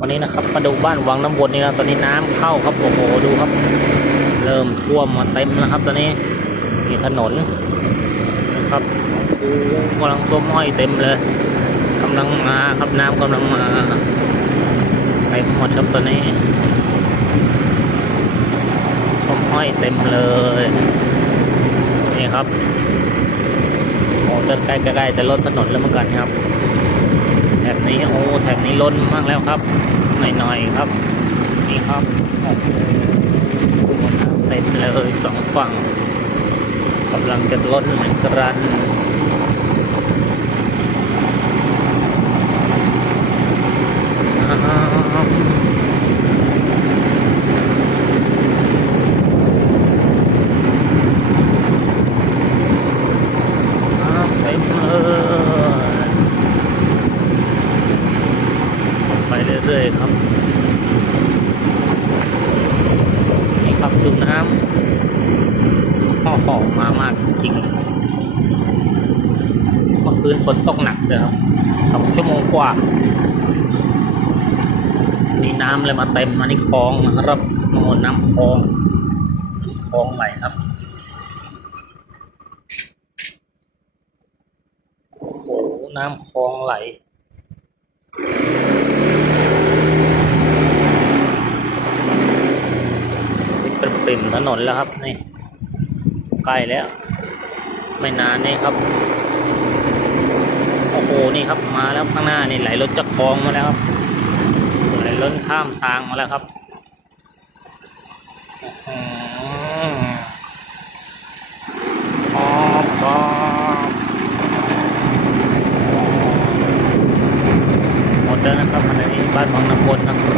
วันนี้นะครับมาดูบ้านวังน้ำวนนี่นะตอนนี้น้ำเข้าครับโอ้โหดูครับ เริ่มท่วมมาเต็มแล้วครับ ตอนนี้มีถนนนะครับโอ้โหกำลังท่วมห้อยเต็มเลยกำลังมาครับน้ำกำลังมาเต็มหมดครับตอนนี้ท่วมห้อยเต็มเลยนี่ครับโอ้จะใกล้ใกล้ๆจะลดถนนแล้วเหมือนกันครับ นี้โอ้แถบนี้ล้นมากแล้วครับ หน่อยๆครับ นี่ครับโอ้โหน้ำเต็มเลยสองฝั่งกำลังจะล้นเหมือนกันอ้าวน้ำเต็มเลยไป เรื่อยๆครับนี่ครับดูน้ำห่อหอมมามากจริงเมื่อคืนฝนตกหนักเลยครับสองชั่วโมงกว่านี่น้ำเลยมาเต็มมานี่คลองนะครับโน่นน้ำคลองคลองไหลครับโอ้โหน้ำคลองไหล เป็นปริ่มถนนแล้วครับนี่ใกล้แล้ว ไม่นานนี่ครับโอ้โหนี่ครับมาแล้วข้างหน้านี่ไหลรถจักรคลองมาแล้วครับไหลล้นข้ามทางมาแล้วครับออหือพร้อมพร้อมหมดแล้วนะครับอันนี้บ้านของน้ำวนนะครับ